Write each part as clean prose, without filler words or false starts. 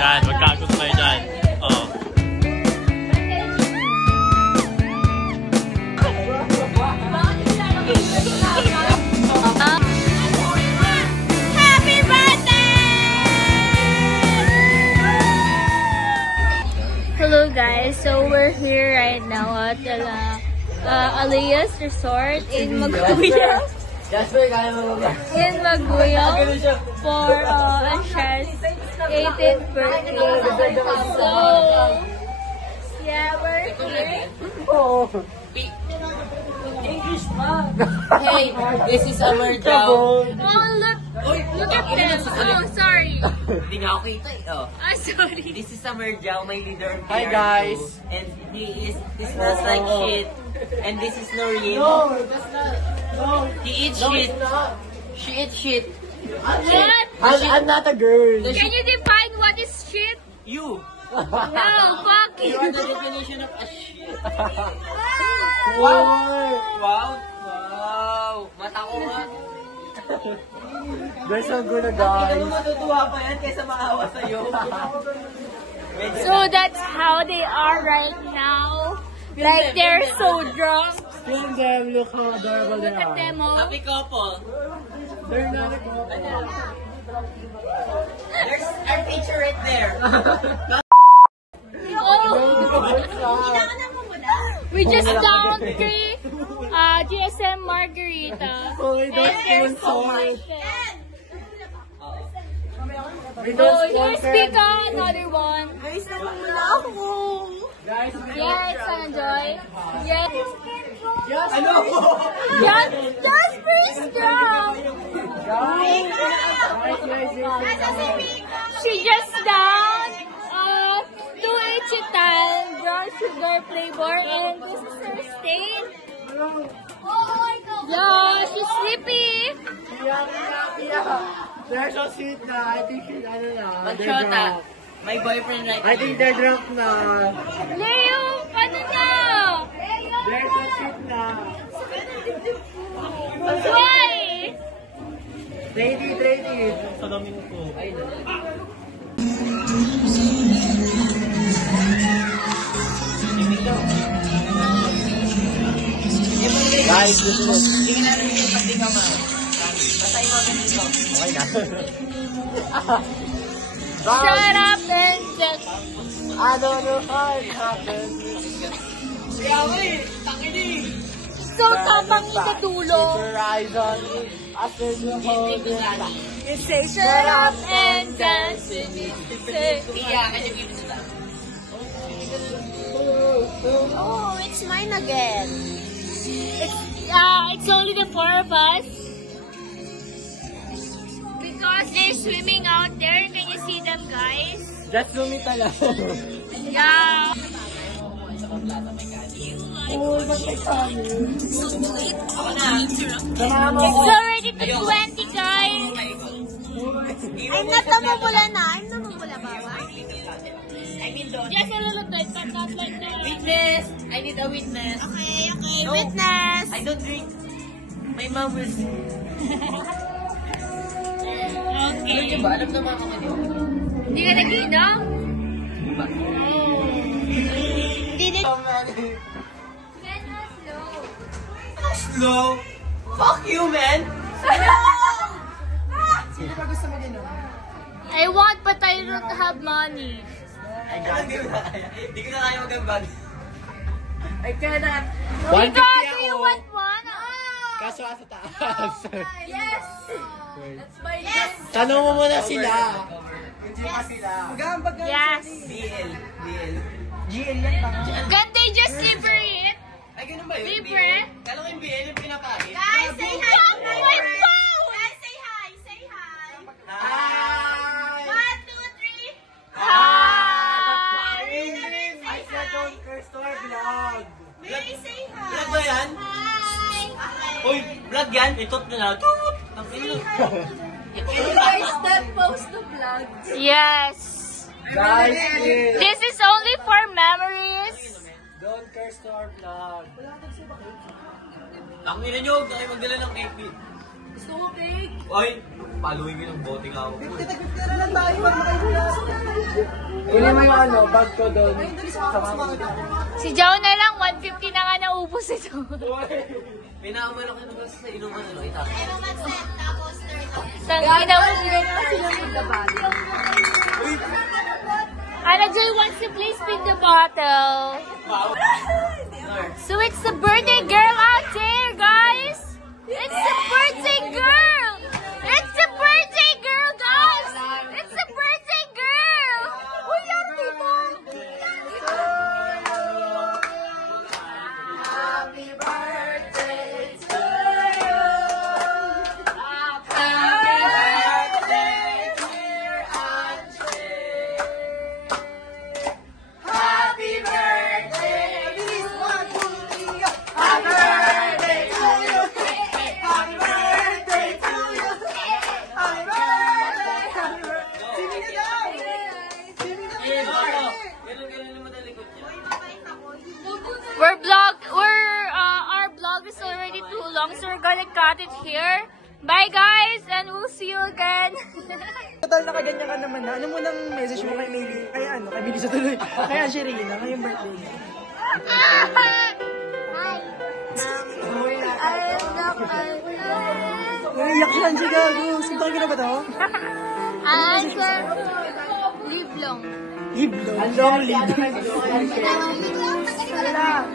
Yan, magkagos tayo dyan. Oh. Happy birthday! Hello guys, so we're here right now at Alias Resort in Maguyo. In Maguyo for Anshar's 18th birthday. So, yeah, we're here. Hey, this is our job. Oh, look at them. Oh, sorry. Hindi nga ako kita eh. Oh. Ah, sorry. This is Summer Jao, my leader. Hi, guys. And he smells like shit. And this is Noreen. No, that's not. No. He eats No, shit. it's not. She eats shit. What? I'm not a girl. Can you define what is shit? You. No, fuck You you. are the definition of a shit. Wow. Wow. Wow. Mata ko nga. They're so good, Hindi guys. mo matutuwa pa yan kaysa maawa sa'yo. So that's how they are right now. Like they're so drunk. Film them, look how adorable they Look at are. them all. Happy couple. They're not a couple. There's our teacher right there. We just downed 3 GSM margarita. Oh, we don't And they're so sponsor. excited. We Oh, don't here's sponsor. Pika, another one. Guys, Yeah, it's Enjoy. Yeah. ano? Yeah, just freeze drunk. She just down 2 Ichitan brown sugar flavor, and this is her stain. Yeah, she's sleepy. They're so sweet na. I think she's, I don't know. They're Magshota. drunk. My boyfriend right I think they're drunk na. Leo, ano na? They're so sweet na. Why? Ready. Salamin ko. Guys, this is... Tingnan natin yung pati ka ma. Basta yung mga dito. Okay na. Shut up and just... I don't know how it happened. So, tapang sa dulo. Horizon, after the whole day. You say, shut up and dance with me. Say, Iyakan yung gift sila. oh, it's mine again. It's only the 4 of us. Because they're swimming out there. Can you see them, guys? Just lumita lang. Yeah. Oh, ba't may kami? Ako na. Samahan mo It's ko. already to 20, guys. I'm not namumula na. I'm namumula, Baba. I mean doon. Just a little bit, but not like that. Witness! I need a witness. Okay. No. Witness. I don't drink. My mom will see. Alam niyo ba? Alam naman ako nito. Hindi ka nag-inom? Hindi na. Slow. Fuck you, man! I want, but I don't have money. Hindi ko na kaya mag-bag. I cannot. One Ikaw, fifty do you ako. want one? Kaso asa taas. Yes! Yes! Tanong mo muna sila. Yes! BL. BL. Can't they just separate? Ay, ganun ba yun? Libre? Kala ko yung BL yung pinakain. Guys, say hi! Stop my phone! Guys, say hi! Say hi! Hi! 1, 2, 3! Hi! I said don't curse to our vlog. May say hi! Vlog ba yan? Hi! Uy, vlog yan. Itot na lang. Toot! Guys, that post the vlog. Yes! Guys, please, This is only for memories. don't curse to our vlog. Tangina nyo, huwag na kayo magdala ng cake. Gusto mo cake? Oy, Paluin ko ng bote nga ako. 50 na lang tayo para makaibula. Kunin mo yung ano, bag ko doon. Si Jow na lang, 150 na nga naubos ito. May nakamalaki na ba sa inuman ano? Ita. Tangay na mo sila na sila with the bottle. Anna Joy wants to please spin the bottle. So it's the birthday girl out there, guys. It's the birthday girl. It's the birthday girl, guys. It's the birthday girl. Uy, yan dito. Happy birthday to you. Happy birthday, Bilis, 1, 2, 3, go. Happy birthday to you. Happy birthday to you. Happy birthday, happy birthday. Singin na daw. Singin na daw. Ganun naman ang likod niya. Our vlog is already too long, so we're gonna cut it here. Bye guys, and we'll see you again. Total nakaganyan ka naman na. Ano mo nang message mo kay Maybe? Kaya ano? Kay Bilis sa tuloy. Kay Angelina. Ngayong birthday niya. Umiyak siya, Angie, gago. Sintakin ka na ba to? Answer, live long. Liblo. Ang long live. Wala.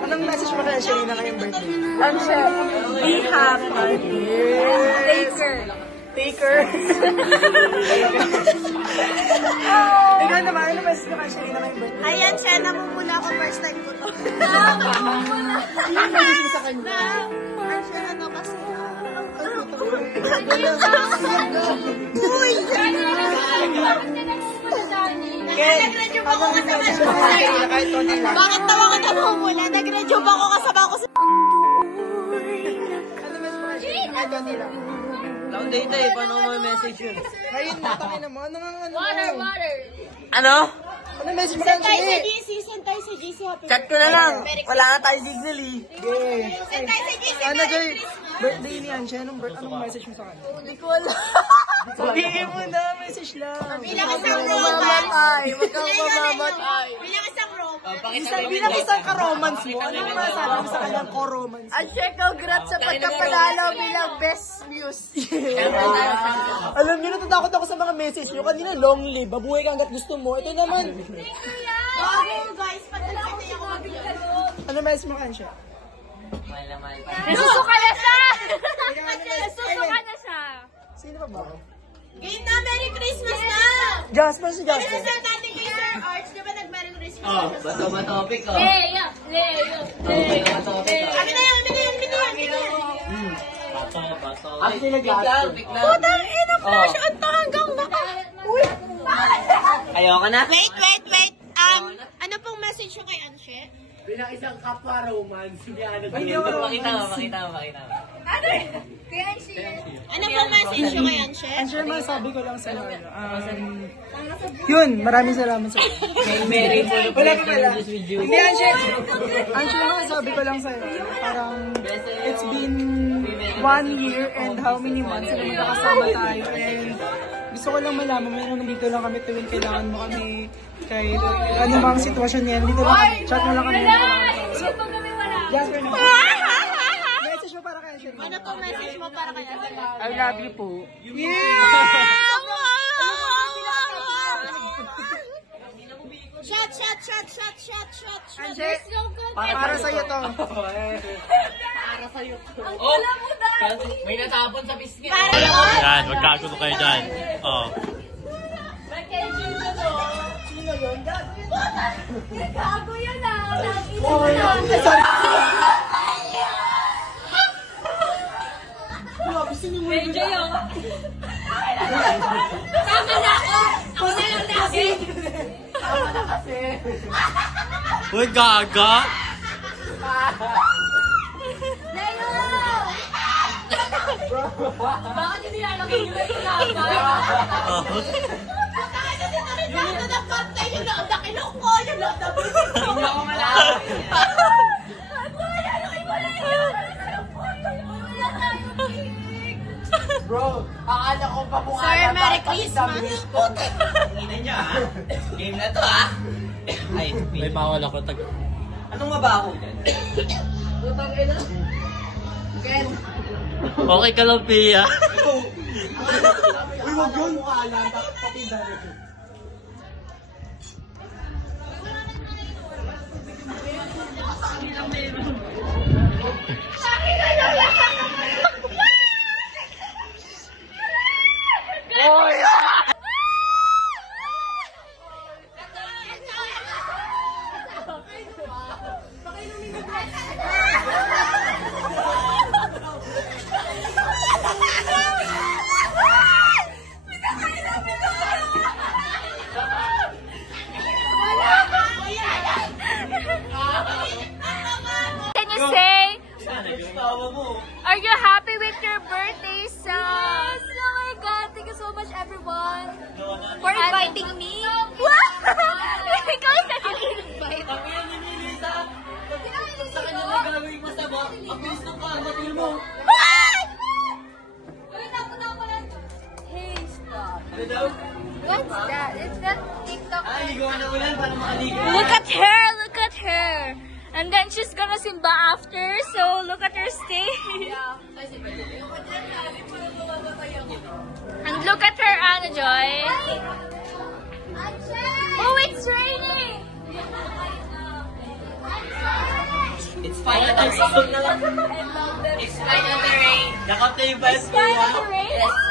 Anong message mo kay Angelina ngayong birthday? Be happy. Taker. Taker. Ikaw naman, ano message mo kay Angelina ngayong birthday? Ayan siya, namumula ako first time ko to. Ano message mo sa kanya? Siya, ano kasi, Uy! nag-rejuve ako kasama siya. Kahit konti lang. Bakit tawa ko namumula? Nag-rejuve ako kasama ko sa... Ano message mo kay Angelina? Kahit konti lang. Long data eh. Paano ko may message yun? Ngayon, natangin mo. Ano nga ano? Water. Ano? Ano message mo kay Send tayo sa Angelina? GC, send tayo sa GC. Happy Chat ko na lang. Wala na tayo signal eh. Okay. Send tayo sa GC. Ano, Joy? Birthday ni Angie. Anong message mo sa kanya? Hindi ko alam. Sabihin mo na, message lang. Bilang isang romance. Huwag kang mamamatay. Bilang isang romance. Bilang isang ka-romance mo, anong masabi mo sa kanyang ko-romance? Ashe, congrats sa pagkapanalo bilang best muse. Alam niyo, natatakot ako sa mga message niyo. Kanina, long live. Babuhay ka hanggat gusto mo. Ito naman. Wow, guys, patuloy ako mabigat. Ano message mo kanya? Nasusuka na siya! Nasusuka na siya! Sino pa ba? Game na, Merry Christmas na! Jasper, si Jasper. Send natin kay Sir Arch, di ba nag-Merry Christmas? Oh, bato ba topic oh? Leo! Kami na yan, Bato. Actually, nag-topic lang. Putang ina po siya, ito hanggang baka. Uy! Ayoko na. Wait. Ano pong message nyo kay Anshe? Bilang isang kapwa romance, hindi ano Makita mo. Ano pong message nyo kay Anshe? Answer, masabi ko lang sa yun, maraming salamat sa iyo. Mary, Wala ka pala. with you. Hindi, Answer. Answer, masabi ko lang sa iyo. Parang, it's been 1 year and how many months na magkakasama tayo. And gusto ko lang malaman, meron nandito lang kami tuwing kailangan mo kami. Kahit ano bang sitwasyon niya, dito lang kami. Chat mo lang kami. Jasper na. Message mo para kay Answer. Ano pong message mo para kay Anshe? I love you po. Shot. Answer, para sa'yo to. Oh! May natapon sa biscuit. Yan, magkagulo kayo dyan. Oh. Gago yun ah! Medyo yun. Tama na ako! Ako na lang lagi! Uy, gaga! Bakit hindi lalaki nyo na yung gaga? Hindi ako malapit. Bro, akala ko pa mukha Sir, na Merry bakit Christmas. Ina niya, ha? Game na to, ha? Ay, May bawal ako. anong mabaho dyan? Okay ka lang, Pia. Uy, wag yun. Mukha lang. Pati dahil. Can you say, Tawa mo. are you happy with your birthday son? Yes! Oh my God! Thank you so much, everyone, for inviting me. Ikaw sa invite. Kami ang namili sa kanya na gagawin masama. Ang bilis ng kamatil mo. Hey, stop. Ano daw? What's that? It's that TikTok. Ay, ligawan na ulan para makaligo. Look at her, look at her. And then she's gonna simba after, so look at her stage. And look at her, Anna Joy. Oh, it's raining. It's finally rain. It's finally rain. Nakapta yung vibes ko, ha? Rain?